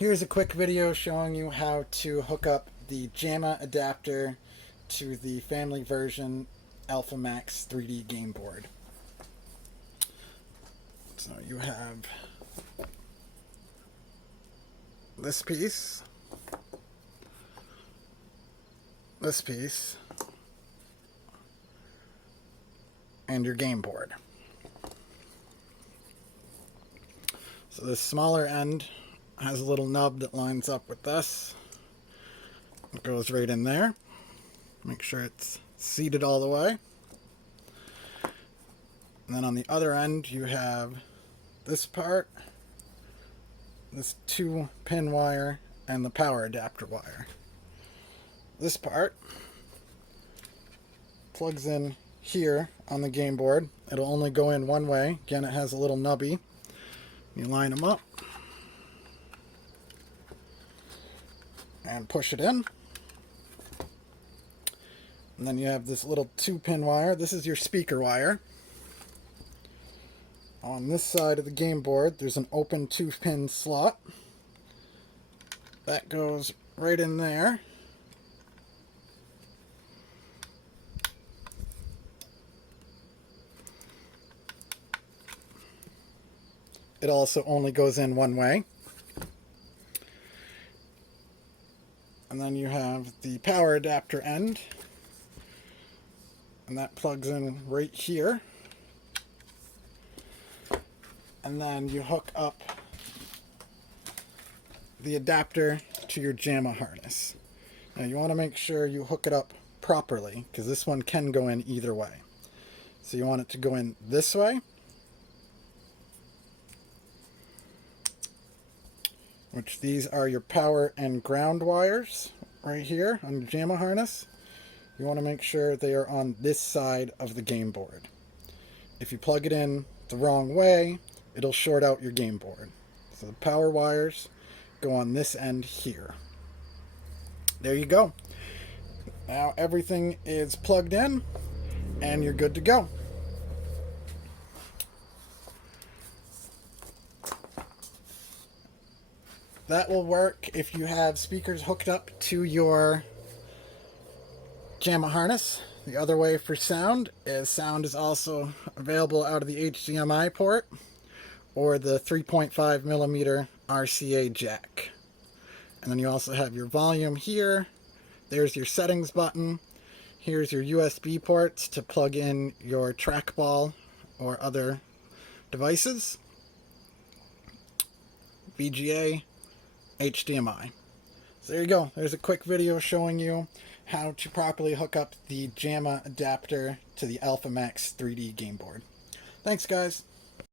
Here's a quick video showing you how to hook up the JAMMA adapter to the family version Alpha Max 3D game board. So you have this piece, and your game board. So this smaller end has a little nub that lines up with this. It goes right in there. Make sure it's seated all the way. And then on the other end you have this part, this 2-pin wire, and the power adapter wire. This part plugs in here on the game board. It'll only go in one way. Again, it has a little nubby. You line them up and push it in. And then you have this little 2-pin wire. This is your speaker wire. On this side of the game board, there's an open 2-pin slot. That goes right in there. It also only goes in one way. And then you have the power adapter end. And that plugs in right here. And then you hook up the adapter to your JAMMA harness. Now you want to make sure you hook it up properly, because this one can go in either way. So you want it to go in this way, which these are your power and ground wires right here on the JAMMA harness. You want to make sure they are on this side of the game board. If you plug it in the wrong way, it'll short out your game board. So the power wires go on this end here. There you go. Now everything is plugged in and you're good to go. That will work if you have speakers hooked up to your JAMMA harness. The other way for sound is also available out of the HDMI port or the 3.5mm RCA jack. And then you also have your volume here. There's your settings button. Here's your USB ports to plug in your trackball or other devices. VGA, HDMI. So there you go. There's a quick video showing you how to properly hook up the JAMMA adapter to the Alpha Max 3D game board. Thanks, guys.